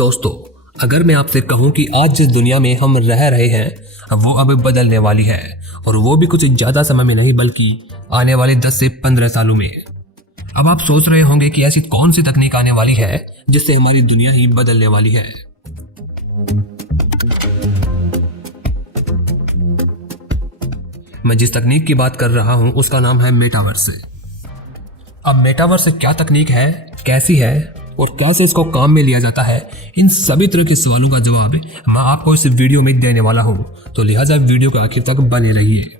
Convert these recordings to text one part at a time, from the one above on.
दोस्तों, अगर मैं आपसे कहूं कि आज जिस दुनिया में हम रह रहे हैं वो अब बदलने वाली है, और वो भी कुछ ज्यादा समय में नहीं बल्कि आने वाले 10 से 15 सालों में। अब आप सोच रहे होंगे कि ऐसी कौन सी तकनीक आने वाली है जिससे हमारी दुनिया ही बदलने वाली है। मैं जिस तकनीक की बात कर रहा हूं उसका नाम है मेटावर्स। अब मेटावर्स क्या तकनीक है, कैसी है और कैसे इसको काम में लिया जाता है, इन सभी तरह के सवालों का जवाब मैं आपको इस वीडियो में देने वाला हूं, तो लिहाजा वीडियो के आखिर तक बने रहिए।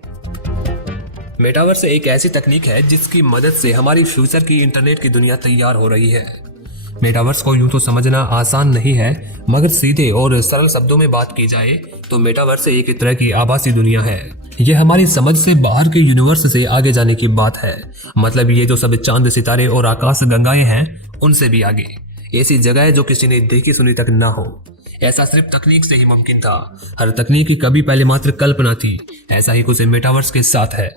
मेटावर्स एक ऐसी तकनीक है जिसकी मदद से हमारी फ्यूचर की इंटरनेट की दुनिया तैयार हो रही है। मेटावर्स को यूं तो समझना आसान नहीं है, मगर सीधे और सरल शब्दों में बात की जाए तो मेटावर्स एक तरह की आभासी दुनिया है। यह हमारी समझ से बाहर के यूनिवर्स से आगे जाने की बात है। मतलब ये जो सब चांद सितारे और आकाश गंगाएं हैं उनसे भी आगे, ऐसी जगह है जो किसी ने देखी सुनी तक ना हो। ऐसा सिर्फ तकनीक से ही मुमकिन था। हर तकनीक की कभी पहले मात्र कल्पना थी। ऐसा ही कुछ मेटावर्स के साथ है।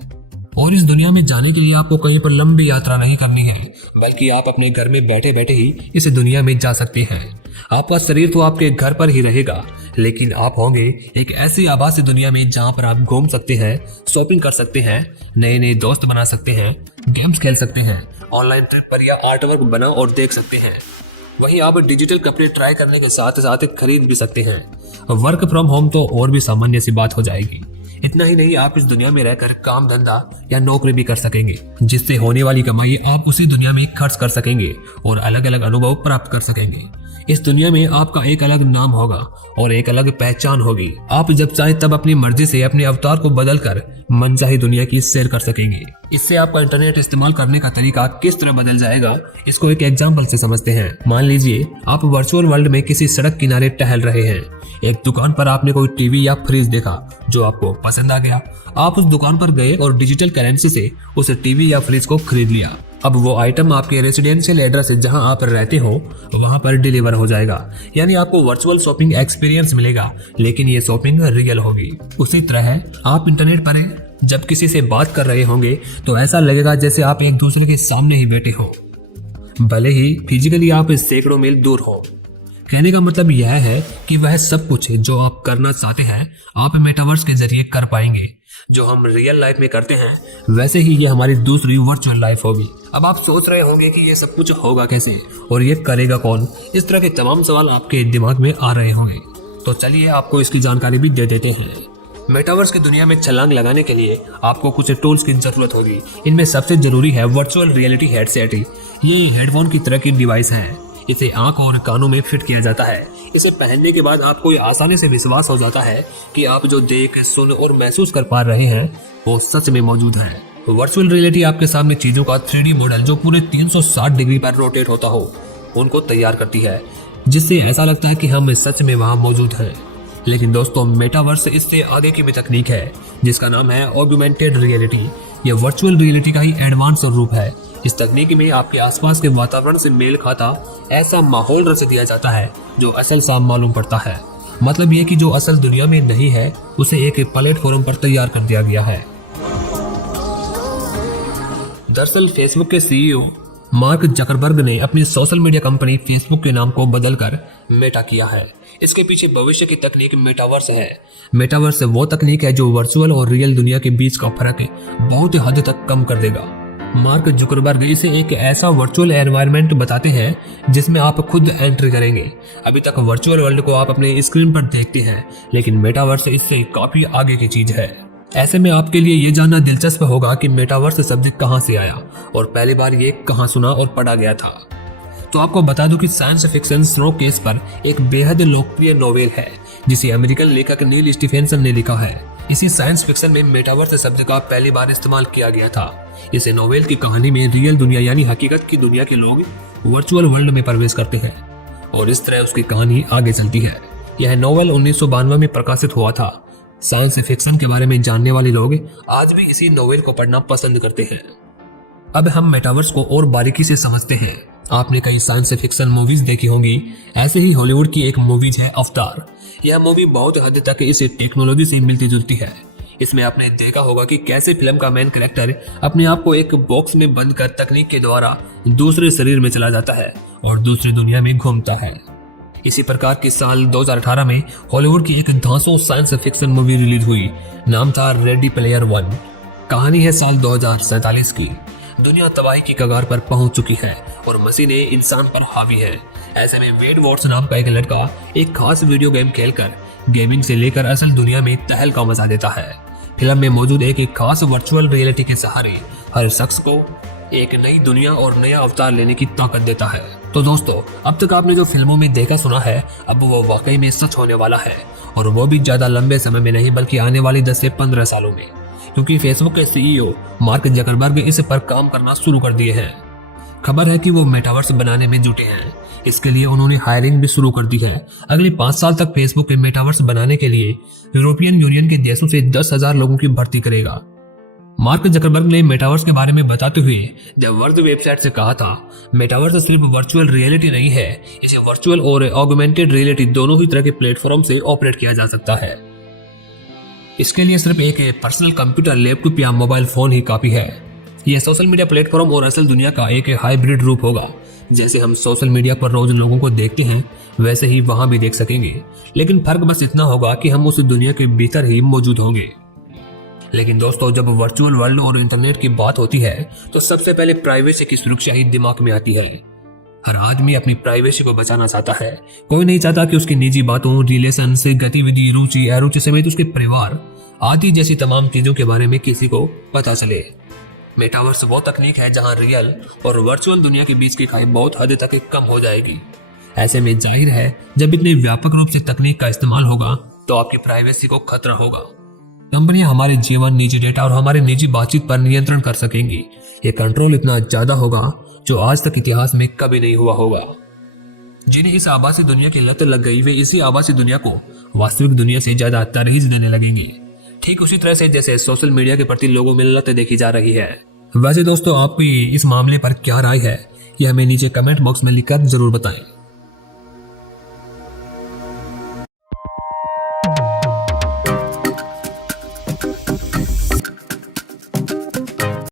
और इस दुनिया में जाने के लिए आपको कहीं पर लंबी यात्रा नहीं करनी है, बल्कि आप अपने घर में बैठे बैठे ही इस दुनिया में जा सकते हैं। आपका शरीर तो आपके घर पर ही रहेगा, लेकिन आप होंगे एक ऐसी आभासी दुनिया में जहां पर आप घूम सकते हैं, शॉपिंग कर सकते हैं, नए नए दोस्त बना सकते हैं, गेम्स खेल सकते हैं, ऑनलाइन ट्रिप पर या आर्ट वर्क बना और देख सकते हैं। वहीं आप डिजिटल कपड़े ट्राई करने के साथ साथ खरीद भी सकते हैं। वर्क फ्रॉम होम तो और भी सामान्य सी बात हो जाएगी। इतना ही नहीं, आप इस दुनिया में रहकर काम धंधा या नौकरी भी कर सकेंगे, जिससे होने वाली कमाई आप उसी दुनिया में खर्च कर सकेंगे और अलग अलग अनुभव प्राप्त कर सकेंगे। इस दुनिया में आपका एक अलग नाम होगा और एक अलग पहचान होगी। आप जब चाहे तब अपनी मर्जी से अपने अवतार को बदलकर मनचाही दुनिया की सैर कर सकेंगे। इससे आपका इंटरनेट इस्तेमाल करने का तरीका किस तरह बदल जाएगा, इसको एक एग्जाम्पल से समझते हैं। मान लीजिए आप वर्चुअल वर्ल्ड में किसी सड़क किनारे टहल रहे हैं। एक दुकान पर आपने कोई टीवी या फ्रिज देखा जो आपको पसंद आ गया। आप उस दुकान पर गए और डिजिटल करेंसी से उस टीवी या फ्रिज को खरीद लिया। अब वो आइटम आपके रेसिडेंशियल एड्रेस से जहां आप रहते हो वहां पर डिलीवर हो जाएगा। यानी आपको वर्चुअल शॉपिंग एक्सपीरियंस मिलेगा, लेकिन ये शॉपिंग रियल होगी। उसी तरह आप इंटरनेट पर जब किसी से बात कर रहे होंगे तो ऐसा लगेगा जैसे आप एक दूसरे के सामने ही बैठे हो, भले ही फिजिकली आप सैकड़ों मील दूर हो। कहने का मतलब यह है कि वह सब कुछ जो आप करना चाहते हैं आप मेटावर्स के जरिए कर पाएंगे। जो हम रियल लाइफ में करते हैं वैसे ही ये हमारी दूसरी वर्चुअल लाइफ होगी। अब आप सोच रहे होंगे कि ये सब कुछ होगा कैसे और ये करेगा कौन। इस तरह के तमाम सवाल आपके दिमाग में आ रहे होंगे, तो चलिए आपको इसकी जानकारी भी दे देते हैं। मेटावर्स की दुनिया में छलांग लगाने के लिए आपको कुछ टूल्स की जरूरत होगी। इनमें सबसे जरूरी है वर्चुअल रियलिटी हेडसेट। ये हेडफोन की तरह की डिवाइस है। इसे आंख और कानों में फिट किया जाता है। इसे पहनने के बाद आपको आसानी से विश्वास हो जाता है कि आप जो देख, सुन और महसूस कर पा रहे हैं वो सच में मौजूद है। वर्चुअल रियलिटी आपके सामने चीजों का 3D मॉडल जो पूरे 360 डिग्री पर रोटेट होता हो उनको तैयार करती है, जिससे ऐसा लगता है कि हम सच में वहां मौजूद हैं। लेकिन दोस्तों, मेटावर्स इससे आगे की भी तकनीक है जिसका नाम है ऑगमेंटेड रियलिटी। यह वर्चुअल रियलिटी का ही एडवांस रूप है। इस तकनीक में आपके आसपास के वातावरण से मेल खाता ऐसा माहौल रच दिया जाता है जो असल सा मालूम पड़ता है। मतलब ये कि जो असल दुनिया में नहीं है उसे एक प्लेटफॉर्म पर तैयार कर दिया गया है। दरअसल फेसबुक के CEO मार्क जकरबर्ग ने अपनी सोशल मीडिया कंपनी फेसबुक के नाम को बदलकर मेटा किया है। इसके पीछे भविष्य की तकनीक मेटावर्स है। मेटावर्स वो तकनीक है जो वर्चुअल और रियल दुनिया के बीच का फर्क बहुत हद तक कम कर देगा। मार्क जुकरबर्ग इसे एक ऐसा वर्चुअल एनवायरनमेंट बताते हैं जिसमें आप खुद एंट्री करेंगे। अभी तक वर्चुअल वर्ल्ड को आप अपने स्क्रीन पर देखते हैं, लेकिन मेटावर्स इससे काफी आगे की चीज है। ऐसे में आपके लिए ये जानना दिलचस्प होगा कि मेटावर्स शब्द कहां से आया और पहली बार ये कहां सुना और पढ़ा गया था। तो आपको बता दूं कि साइंस फिक्शन स्नो केस पर एक बेहद लोकप्रिय नोवेल है जिसे अमेरिकन लेखक नील स्टीफेंसन ने लिखा है। इसी साइंस फिक्शन में मेटावर्स शब्द का पहली बार इस्तेमाल किया गया था। इस नोवेल की कहानी में रियल दुनिया यानी हकीकत की दुनिया के लोग वर्चुअल वर्ल्ड में प्रवेश करते हैं और इस तरह उसकी कहानी आगे चलती है। यह नोवेल 1992 में प्रकाशित हुआ था। साइंस फिक्शन के बारे में जानने वाले लोग आज भी इसी नोवेल को पढ़ना पसंद करते हैं। अब हम मेटावर्स को और बारीकी से समझते हैं। आपने कई साइंस फिक्शन मूवीज देखी होंगी। ऐसे ही हॉलीवुड की एक मूवीज है अवतार। यह मूवी बहुत हद तक इस टेक्नोलॉजी से मिलती जुलती है। इसमें आपने देखा होगा कि कैसे फिल्म का मेन कैरेक्टर अपने आप को एक बॉक्स में बंद कर तकनीक के द्वारा दूसरे शरीर में चला जाता है और दूसरी दुनिया में घूमता है। इसी प्रकार की साल 2018 में हॉलीवुड की एक धांसू साइंस फिक्शन मूवी रिलीज हुई। नाम था रेडी प्लेयर वन। कहानी है साल 2047 की। दुनिया तबाही की कगार पर पहुंच चुकी है और मशीनें इंसान पर हावी है। ऐसे में वेड वॉट्स नाम का एक लड़का एक खास वीडियो गेम खेलकर गेमिंग से लेकर असल दुनिया में तहलका मचा देता है। फिल्म में मौजूद एक खास वर्चुअल रियलिटी के सहारे हर शख्स को एक नई दुनिया और नया अवतार लेने की ताकत देता है। तो दोस्तों, अब तक आपने जो फिल्मों में देखा सुना है, अब वो वाकई में सच होने वाला है, और वो भी ज्यादा लंबे समय में नहीं बल्कि आने वाली 10 से 15 सालों में, क्योंकि फेसबुक के सीईओ मार्क जकरबर्ग इस पर काम करना शुरू कर दिए हैं। खबर है कि वो मेटावर्स बनाने में जुटे हैं। इसके लिए उन्होंने हायरिंग भी शुरू कर दी है। अगले 5 साल तक फेसबुक के मेटावर्स बनाने के लिए यूरोपियन यूनियन के देशों से 10,000 लोगों की भर्ती करेगा। मार्क जकरबर्ग ने मेटावर्स के बारे में बताते हुए द वर्ल्ड वेबसाइट से कहा था, मेटावर्स सिर्फ वर्चुअल रियलिटी नहीं है, इसे वर्चुअल और ऑगमेंटेड रियलिटी दोनों ही तरह के प्लेटफॉर्म से ऑपरेट किया जा सकता है। इसके लिए सिर्फ एक पर्सनल कंप्यूटर, लैपटॉप या मोबाइल फोन ही काफी है। यह सोशल मीडिया प्लेटफॉर्म और असल दुनिया का एक हाइब्रिड रूप होगा। जैसे हम सोशल मीडिया पर रोज लोगों को देखते हैं, वैसे ही वहां भी देख सकेंगे, लेकिन फर्क बस इतना होगा कि हम उस दुनिया के भीतर ही मौजूद होंगे। लेकिन दोस्तों, जब वर्चुअल वर्ल्ड और इंटरनेट की बात होती है तो सबसे पहले प्राइवेसी की सुरक्षा ही दिमाग में आती है। हर आदमी अपनी प्राइवेसी को बचाना चाहता है। कोई नहीं चाहता कि उसकी निजी बातों, रिलेशन से गतिविधि, रुचि अरुचि समेत उसके परिवार आदि जैसी तमाम चीजों के बारे में किसी को पता चले। मेटावर्स वो तकनीक है जहां रियल और वर्चुअल दुनिया के बीच की खाई बहुत हद तक कम हो जाएगी। ऐसे में जाहिर है, जब इतने व्यापक रूप से तकनीक का इस्तेमाल होगा तो आपकी प्राइवेसी को खतरा होगा। कंपनियां हमारे जीवन, निजी डेटा और हमारे निजी बातचीत पर नियंत्रण कर सकेंगी। ये कंट्रोल इतना ज्यादा होगा जो आज तक इतिहास में कभी नहीं हुआ होगा। जिन्हें इस आभासी दुनिया की लत लग गई, वे इसी आभासी दुनिया को वास्तविक दुनिया से ज्यादा तरजीह देने लगेंगे। ठीक उसी तरह से जैसे सोशल मीडिया के प्रति लोगों में लत देखी जा रही है। वैसे दोस्तों, आपकी इस मामले पर क्या राय है, यह हमें नीचे कमेंट बॉक्स में लिखकर जरूर बताएं।